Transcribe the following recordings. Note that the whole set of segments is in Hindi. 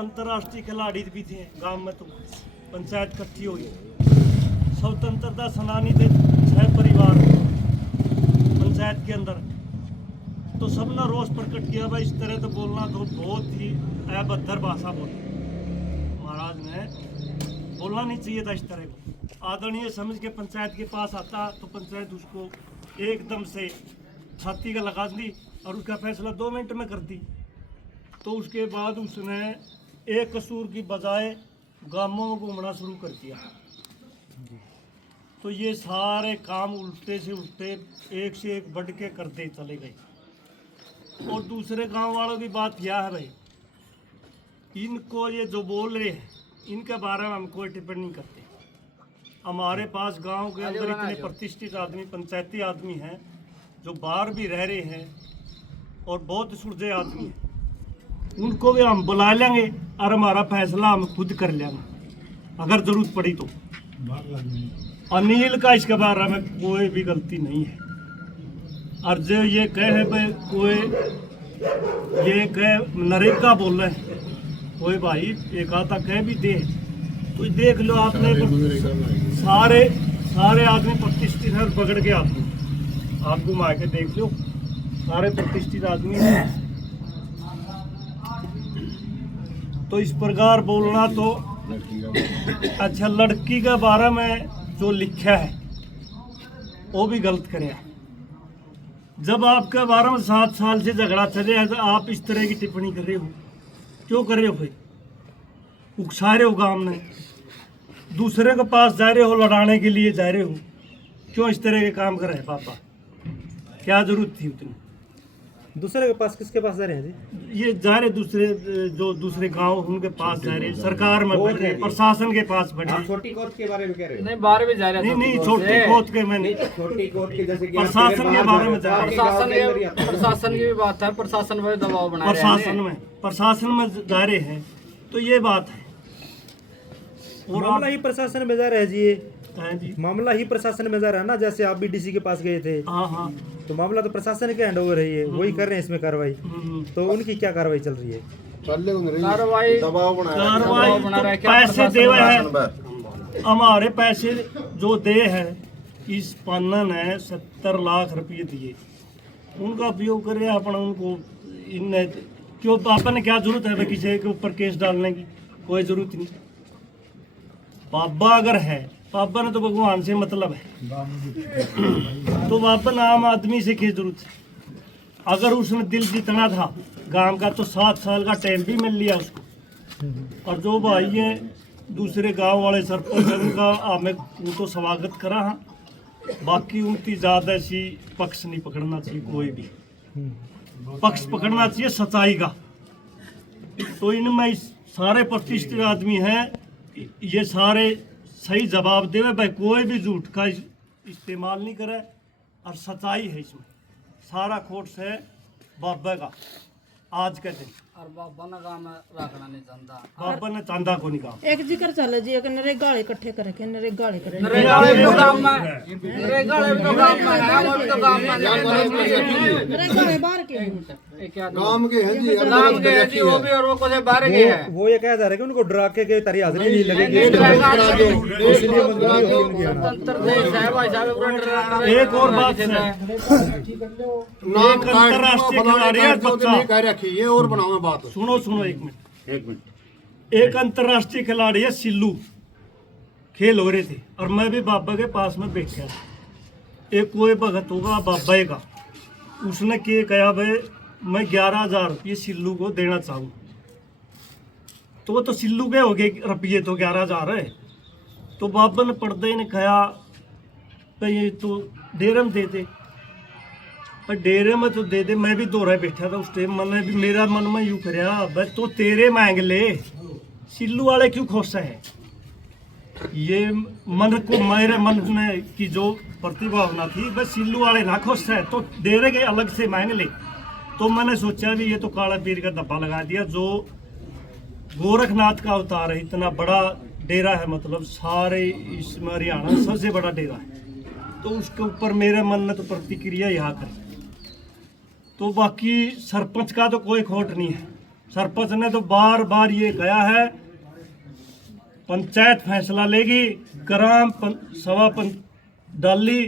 अंतर्राष्ट्रीय खिलाड़ी भी थे गांव में, तो पंचायत इकट्ठी हुई। स्वतंत्रता सेनानी थे 6 परिवार पंचायत के अंदर, तो सबने रोष प्रकट किया भाई इस तरह तो बोलना तो बहुत ही अभद्र भाषा बोली। महाराज ने बोलना नहीं चाहिए था इस तरह को। आदरणीय समझ के पंचायत के पास आता तो पंचायत उसको एकदम से छाती का लगा दी और उसका फैसला 2 मिनट में कर दी। तो उसके बाद उसने एक कसूर की बजाय गांवों में घूमना शुरू कर दिया। तो ये सारे काम उल्टे से उल्टे एक से एक बढ़ के करते चले गए। और दूसरे गांव वालों की बात यह है भाई, इनको ये जो बोल रहे हैं इनके बारे में हम कोई टिप्पणी नहीं करते। हमारे पास गांव के अंदर इतने प्रतिष्ठित आदमी, पंचायती आदमी हैं जो बाहर भी रह रहे हैं और बहुत सुलझे आदमी हैं, उनको भी हम बुला लेंगे और हमारा फैसला हम खुद कर लेंगे अगर जरूरत पड़ी तो। अनिल का इसके बारे में कोई भी गलती नहीं है। और जो ये कहे भाई कोई ये कहे नरेगा बोल रहे हैं, कोई भाई एक आधा कह भी दे तो देख लो आपने, सारे आदमी प्रतिष्ठित है, पकड़ के आप घुमा के देख लो सारे प्रतिष्ठित आदमी हैं। तो इस प्रकार बोलना तो अच्छा, लड़की के बारे में जो लिखा है वो भी गलत करे। जब आपके बारे में 7 साल से झगड़ा चले है तो आप इस तरह की टिप्पणी कर रहे हो, क्यों कर रहे हो भाई? उकसा रहे हो गांव में, दूसरे के पास जा रहे हो, लड़ाने के लिए जा रहे हो, क्यों इस तरह के काम कर रहे हैं पापा? क्या जरूरत थी उतनी? दूसरे के पास किसके पास जा रहे हैं जी? ये जा रहे दूसरे गांव उनके पास जा रहे, सरकार में बैठ रहे, प्रशासन के पास बैठे। छोटी कोर्ट के बारे में कह रहे हैं? नहीं, बाहर भी जा रहे हैं। नहीं, छोटी कोर्ट के मैंने छोटी कोर्ट के जैसे प्रशासन के बारे में जा रहे, प्रशासन की भी बात है, प्रशासन पर दबाव बना रहे हैं। प्रशासन में जा रहे हैं, तो ये बात है। और मामला ही प्रशासन में जा रहा है जी, जी मामला ही प्रशासन में जा रहा है ना। जैसे आप भी डीसी के पास गए थे, हाँ, तो मामला तो प्रशासन के हैंड ओवर है, वही कर रहे हैं इसमें कार्रवाई। तो उनकी क्या कार्रवाई चल रही है? कार्रवाई तो पैसे दे हैं, हमारे पैसे जो दे हैं, इस पन्ना ने 70 लाख रुपये दिए, उनका उपयोग करे अपना। उनको इन क्यों पापा ने क्या जरूरत है किसी के ऊपर केस डालने की? कोई जरूरत नहीं। पापा अगर है, पापा ने तो भगवान से मतलब है, तो पापा ने आम आदमी से क्या जरूरत है? अगर उसने दिल जीतना था गांव का तो 7 साल का टाइम भी मिल लिया उसको। और जो भाई है दूसरे गांव वाले सरपंच, उनका हमें उनको स्वागत करा। हाँ, बाकी उनकी ज़्यादा ऐसी पक्ष नहीं पकड़ना चाहिए, कोई भी पक्ष पकड़ना चाहिए सच्चाई का। तो इनमें सारे प्रतिष्ठित आदमी हैं, ये सारे सही जवाब देवे भाई, कोई भी झूठ का इस्तेमाल नहीं करे और सच्चाई है इसमें। सारा खोट है बाबा का आज के दिन, और बाबा ने काम रखना नहीं चाहता, बाबा ने चांदा को नहीं काम। एक जिक्र चले जी, एक नरेगा इकट्ठे कर रखे, नरेगा करे, नरेगा भी तो काम में, नरेगा भी तो काम में है, वो भी तो काम में है। नरेगा बाहर के काम के हैं जी, काम के हैं जी, वो भी और वो कुछ बाहर के हैं। वो ये कह जा रहा है कि उनको डरा के तारी हाजिरी नहीं लगेगी, इसलिए मंजूरी होगी उनकी। स्वतंत्र देश है भाई साहब, पूरा डराना। एक और बात है, नाम अंतर्राष्ट्रीय खिलाड़ी है बच्चा, कह रखी है और बनाओ बात। सुनो एक मिनट। एक अंतर्राष्ट्रीय खिलाड़ी है सिल्लू, खेल हो रहे थे और मैं भी बाबा के पास में बैठा। एक कोई भगत होगा बाबा का, उसने क्या कहा भाई मैं 11,000 रुपये सिल्लू को देना चाहूँ। तो वो तो सिल्लू के हो गए रुपये, तो 11,000 है। तो बाबा ने पर्दे ने कहा भाई ये तो डेरे में दे दे, पर डेरे में तो दे दे। मैं भी दो रहे बैठा था उस टाइम, मैंने भी मेरा मन में यूँ कराया भाई तो तेरे मांग ले, सिल्लू वाले क्यों खुश है? ये मन को मेरे मन में की जो प्रतिभावना थी बस सिल्लू वाले ना खुश है तो डेरे के अलग से मांग ले। तो मैंने सोचा भी ये तो काला पीर का धब्बा लगा दिया। जो गोरखनाथ का अवतार है, इतना बड़ा डेरा है, मतलब सारे इसमें हरियाणा सबसे बड़ा डेरा है, तो उसके ऊपर मेरे मन ने तो प्रतिक्रिया यहाँ करी। तो बाकी सरपंच का तो कोई खोट नहीं है, सरपंच ने तो बार बार ये कहा है पंचायत फैसला लेगी, ग्राम सभा डाली,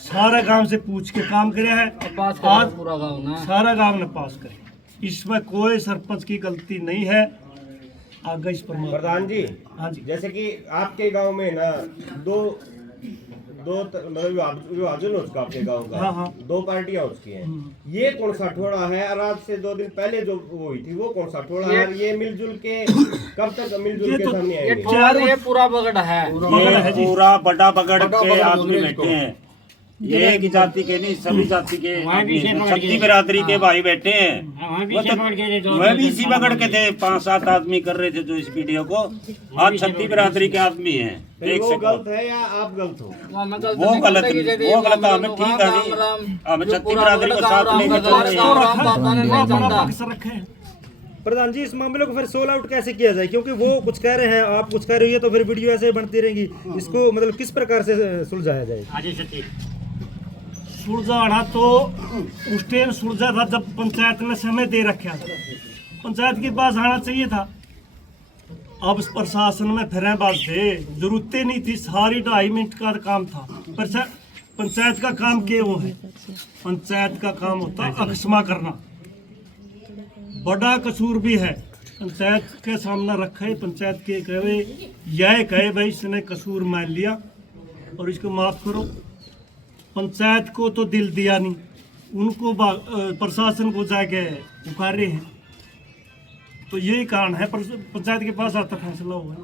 सारा गांव से पूछ के काम किया है, आज पूरा गाँव ना सारा गांव ने पास करे। इसमें कोई सरपंच की गलती नहीं है। आगे इस पर प्रधान जी, हाँ जी, जैसे कि आपके गांव में ना दो मतलब विभाजन हो चुका आपके गांव का। हाँ, हाँ। 2 पार्टियां हो चुकी हैं। ये कौन सा ठोड़ा है और आज से 2 दिन पहले जो वो हुई थी वो कौन सा ठोड़ा है? और ये मिलजुल के कब तक मिलजुल के सामने ये आएंगे? ठोड़ा ये पूरा बगड़ है। है जी। पूरा बड़ा बगड़ के आदमी बैठे हैं, ये एक जाति के नहीं सभी जाति के आदमी हैं। छत्ती बिरादरी के भाई बैठे हैं। वह भी इसी बगड़ के थे, 5-7 आदमी कर रहे थे जो इस वीडियो को। आज छत्ती बिरादरी के आदमी हैं, देख वो सकते गलत है या आप गलत हो? वो गलत हमें ठीक है नहीं, हमें छत्ती बिरादरी को साथ लेके चल रहे हैं। अपना पक्ष रखे हैं। प्रधान जी, इस मामले को फिर सोल आउट कैसे किया जाए, क्योंकि वो कुछ कह रहे हैं, आप कुछ कह रही है, तो फिर वीडियो ऐसे ही बनती रहेंगी। इसको मतलब किस प्रकार से सुलझाया जाए? सुलझाना तो उस टाइम सुलझा था जब पंचायत ने समय दे रखा था, पंचायत के पास आना चाहिए था। अब प्रशासन में फिर बात थे, जरूरत नहीं थी, सारी 2.5 मिनट का काम था। पंचायत का काम क्या वो है? पंचायत का काम होता है अक्षमा करना। बड़ा कसूर भी है, पंचायत के सामने रखा है, पंचायत के कहे यह कहे भाई इसने कसूर मान लिया और इसको माफ करो। पंचायत को तो दिल दिया नहीं, उनको प्रशासन को जाके पुकारे हैं। तो यही कारण है पंचायत के पास आता फैसला हुआ।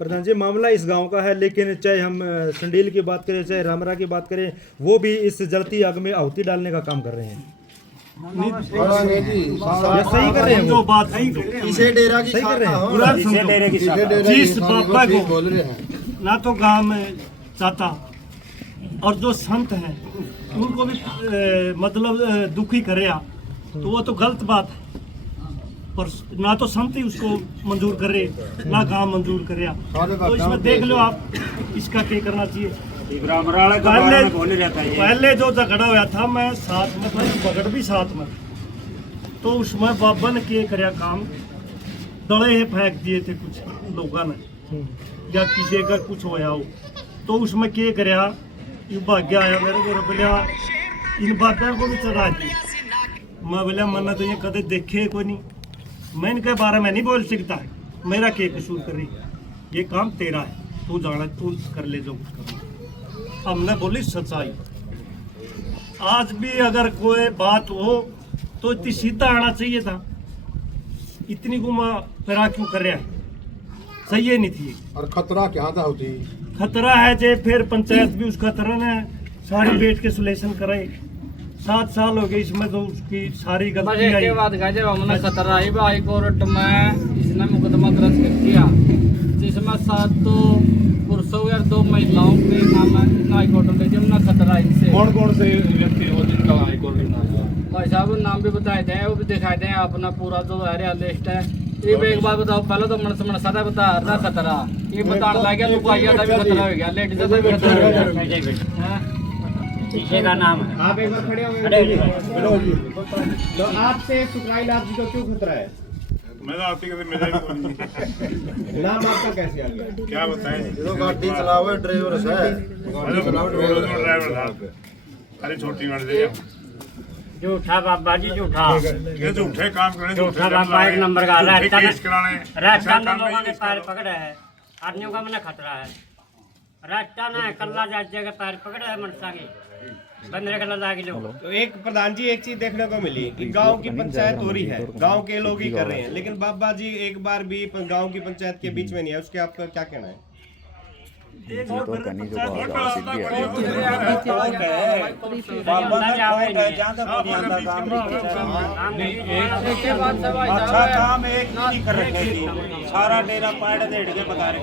प्रधान जी, मामला इस गांव का है, लेकिन चाहे हम संडील की बात करें, चाहे रामरा की बात करें, वो भी इस जलती आग में आहुति डालने का काम कर रहे हैं। ये सही कर रहे हैं जो वो? बात है इसे डेरा की सही कर रहे हैं। पूरा समझो। जिस बाबा को बोल रहे हैं ना तो गांव में चाहता और जो संत हैं उनको भी मतलब दुखी करे, तो वो तो गलत बात है। पर ना तो संत ही उसको मंजूर करे, ना गांव मंजूर करे। तो इसमें देख लो आप, इसका क्या करना चाहिए। पहले जो झगड़ा हुआ था, मैं साथ में था, बगड़ भी साथ में, तो उसमें बाबा ने क्या कराया काम, दड़े फेंक दिए थे कुछ लोगों ने, या किसी का कुछ होया हो, तो उसमें क्या कराया, ये भाग्य आया मेरे को, बोलिया इन बातों को भी चढ़ा दी। मैं बोलिया मैंने तो ये कदे देखे कोई नहीं, मैं इनके बारे में नहीं बोल सकता है, मेरा क्या कसूर कर रही, ये काम तेरा है, तू जाना, तू कर ले जो कुछ करना। हमने बोली सच्चाई। आज भी अगर कोई बात हो तो इतनी सीधा आना चाहिए था, इतनी गुमा फिरा क्यों कर रहा है, सही है नहीं थी। और खतरा क्या था होती? खतरा है जे फिर पंचायत भी उस खतरा ने सारी बैठ के सुलेशन कराई। 7 साल हो गए इसमें, तो उसकी सारी बस गलती एक आई। के बाद गए जब हमने खतरा ही हाई कोर्ट में इसने मुकदमा दर्ज कर दिया, जिसमें 7 पुरुषों और 2 महिलाओं के नाम हाई कोर्ट में जमना खतरा इनसे। कौन से व्यक्ति हो जिनका हाई कोर्ट में नाम हुआ? भाई साहब नाम भी बताए थे, वो भी दिखाए थे, अपना पूरा जो है लिस्ट है। ये एक बात बताओ, पहले तो मन सारा बता रहा खतरा, ये बताने लग गया तो आया था भी खतरा हो गया, लेडीज का भी खतरा हो गया। शीशे का नाम है। आप एक बार खड़े हो, तो आपसे सुकराइल आप जी को क्यों खतरा है? मैं तो आपकी कभी मिला ही कोई नहीं। नाम आपका कैसे आ गया? क्या बताएं? गाड़ी चलाओ ड्राइवर है, ड्राइवर साहब खाली छोटी गाड़ी दे झूठा बाबा जी, झूठा ये झूठे काम करने, झूठा बाबा एक नंबर का केस कराने, राजस्थान में लोगों ने पैर पकड़े है, आदमियों का मैंने खतरा है। राजस्थान है कल्ला राज्य के पैर पकड़े है, मनसा की बंदरे का लगा के जो। तो एक प्रधान जी, एक चीज देखने को मिली कि गांव की पंचायत हो रही है, गांव के लोग ही कर रहे हैं, लेकिन बाबा जी एक बार भी गांव की पंचायत के बीच में नहीं है, उसके आपका क्या कहना है? अच्छा काम एक नहीं कर रखे थी, सारा डेरा पैड देड़ के बता रहे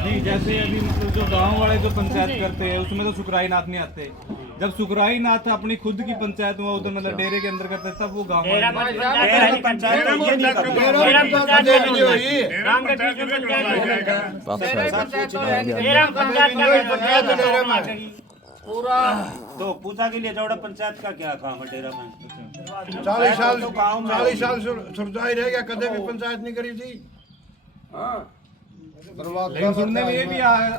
नहीं। जैसे अभी मतलब जो गांव वाले जो पंचायत करते हैं उसमें तो सुकराई नाथ नहीं आते। जब सुकराई नाथ अपनी खुद की पंचायत में उधर मतलब डेरे के अंदर करते हैं, तब वो गांव पूरा तो पूछा के लिए चौड़ा पंचायत का क्या काम है डेरा में? 40 साल तो गाँव में 40 साल सुरजाई रह गया, कदे भी पंचायत नहीं करी थी। लेकिन सुनने में ये भी आया